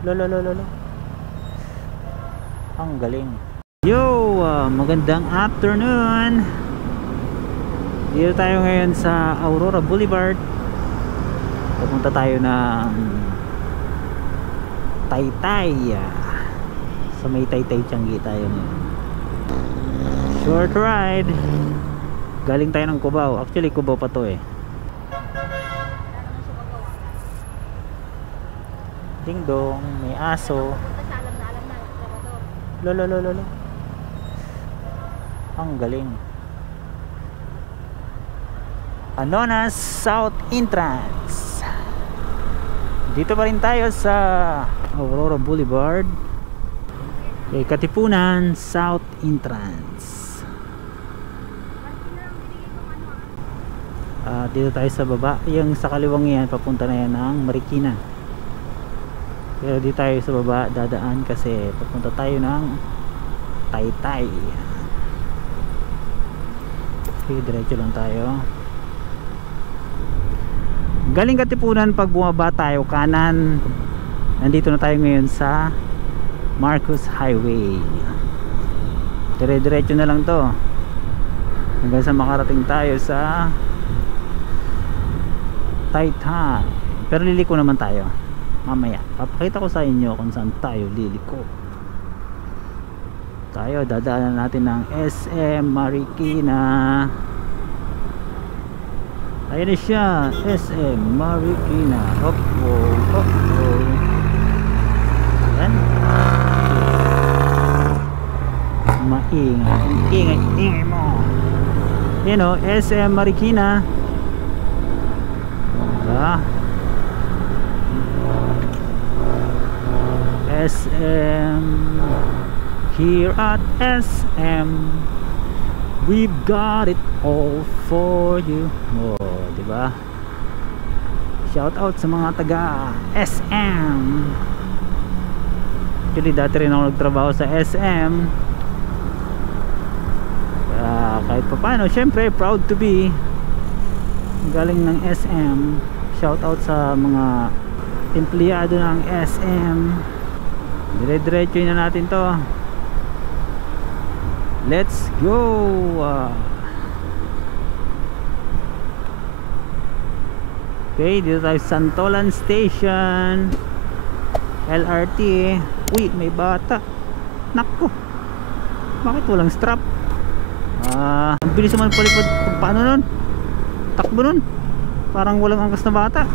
Lolo, lolo, lolo. Ang galing. Yo, magandang afternoon. Dito tayo ngayon sa Aurora Boulevard. Pupunta tayo ng Taytay. Sa may Taytay Tiangge tayo ngayon. Short ride. Galing tayo ng Cubao. Actually Cubao pa to eh. Ding dong, may aso. Lolo, lolo, lolo. Ang galing. Anonas South Entrance. Dito pa rin tayo sa Aurora Boulevard. Kay Katipunan South Entrance. Dito tayo sa baba. Yung sa kaliwang yan, papunta na yan ng Marikina. Pero di tayo sa baba dadaan kasi papunta tayo ng Taytay. Okay, diretso lang tayo. Galing Katipunan, pag bumaba tayo kanan, nandito na tayo ngayon sa Marcos Highway. Dire-diretso na lang to hanggang sa makarating tayo sa Taytay. Pero liliko naman tayo mamaya. Papakita ko sa inyo kung saan tayo liliko. Tayo dadaanan natin ng SM Marikina. Ayan na siya, SM Marikina. Opo. Ayan. Ingay mo. Yan o, SM Marikina. SM, here at SM we've got it all for you. Oh, diba? Shout out sa mga taga SM. Actually dati rin ako nagtrabaho sa SM. Kahit pa paano, syempre proud to be galing ng SM. Shout out sa mga empleyado ng SM. Dire-diretso na natin to. Let's go. Okay, dito tayo Santolan Station, LRT. Uy, may bata. Nako, bakit walang strap? Ang bilis naman palipad. Paano nun? Takbo nun, parang walang angkas na bata.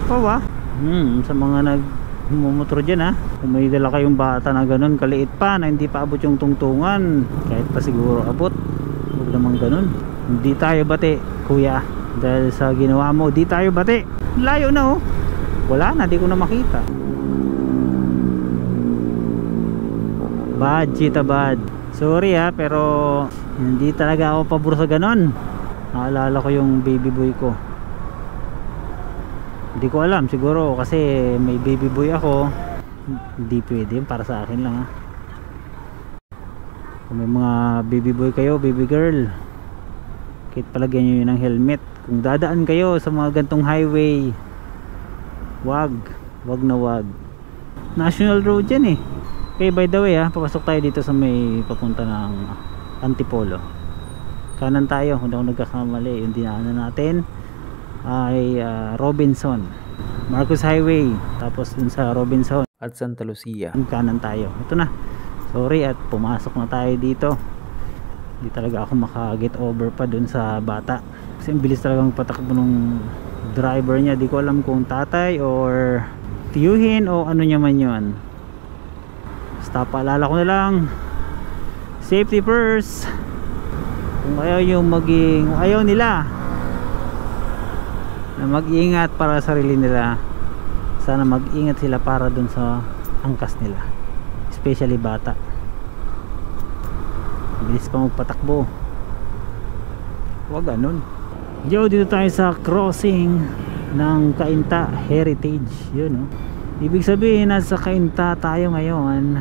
Sa mga nagmumotor dyan kung may dala kayong bata na ganun kaliit pa, na hindi pa abot yung tungtungan, kahit pa siguro abot, huwag naman ganun. Hindi tayo bate kuya, dahil sa ginawa mo. Di tayo bate. Layo na wala na, di ko na makita. Bad. Sorry pero hindi talaga ako pabor sa ganun. Naalala ko yung baby boy ko. Hindi ko alam, siguro kasi may baby boy ako, hindi pwede, para sa akin lang Kung may mga baby boy kayo, baby girl, kahit palagyan nyo yun ng helmet. Kung dadaan kayo sa mga gantong highway, wag. National road yan Okay, by the way papasok tayo dito sa may papunta ng Antipolo. Kanan tayo, kung ako nagkakamali. Yung dinaanan natin ay Robinson, Marcos Highway, tapos dun sa Robinson at Santa Lucia kanan tayo. Ito na, sorry, at pumasok na tayo dito. Hindi talaga ako maka-get over pa dun sa bata kasi ang bilis talagang patakbo nung driver niya. Di ko alam kung tatay or tiyuhin o ano niya man yun. Basta paalala ko na lang, safety first. Kung ayaw nila na mag-ingat para sa sarili nila, sana mag-ingat sila para dun sa angkas nila, especially bata. Bilis pa magpatakbo, wag ganun. Dito tayo sa crossing ng Cainta Heritage. Yun ibig sabihin nasa Cainta tayo ngayon.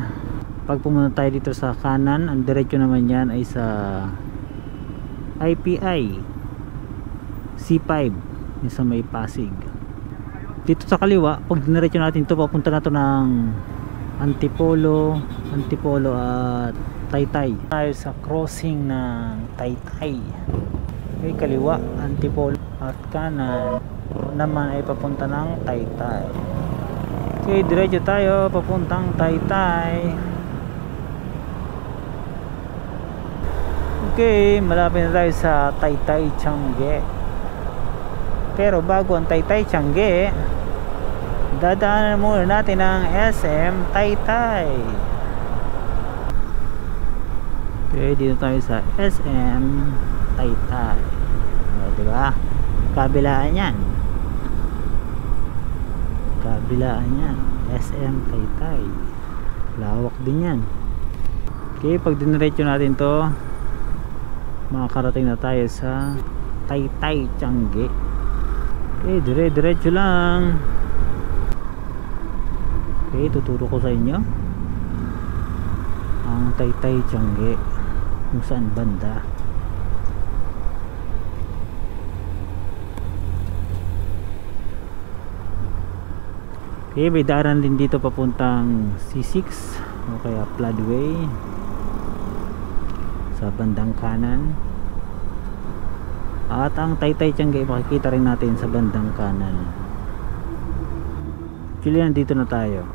Pag pumunta tayo dito sa kanan, ang diretso naman yan ay sa IPI C5, yung sa may Pasig. Dito sa kaliwa, pag diniretso natin to, papunta na to ng Antipolo at Taytay. Tayo sa crossing ng Taytay. Okay, kaliwa Antipolo at kanan naman ay papunta ng Taytay. Okay, diretso tayo papuntang Taytay. Okay, malapit na tayo sa Taytay Tiange. Pero bago ang Taytay Tiange, dadaanan muna natin ang SM Taytay. Okay, dito tayo sa SM Taytay. O, diba? Kabilaan yan. Kabilaan yan. SM Taytay. Lawak din yan. Okay, pag diniretso natin to, makakarating na tayo sa Taytay Tiange. Okay, diretso lang. Okay, tuturo ko sa inyo ang Taytay Tiange kung saan banda. Okay, may daanan din dito papuntang C6 o kaya Floodway sa bandang kanan. At ang Taytay Tiange makikita rin natin sa bandang kanan. Actually, nandito na tayo.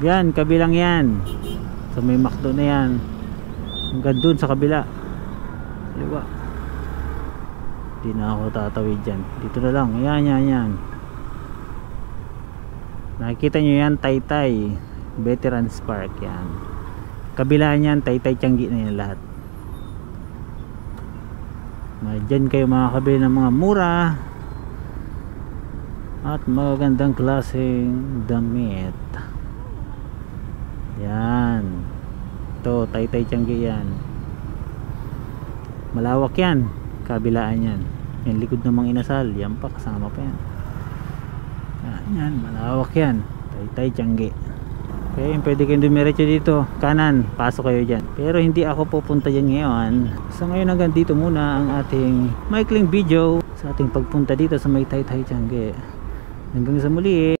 Yan, kabilang yan. So may McDo na yan. Hanggang dun sa kabila. Liwa. Hindi na ako tatawid dyan. Dito na lang. Yan. Nakikita nyo yan, Taytay Veterans Park yan. Kabilaan yan, Taytay Tiange na yan lahat. Diyan kayo makakabili ng mga mura at magagandang klaseng damit. Yan. Ito, Taytay Tiange yan. Malawak yan. Kabilaan yan. Yan, likod ng mga inasal. Yan pa, kasama pa yan. Yan, malawak yan. Taytay Tiange. Okay, pwede kayong dumiretso dito. Kanan, pasok kayo dyan. Pero hindi ako pupunta dyan ngayon. So ngayon hanggang dito muna ang ating maikling video sa ating pagpunta dito sa may Taytay Tiange. Hanggang sa muli.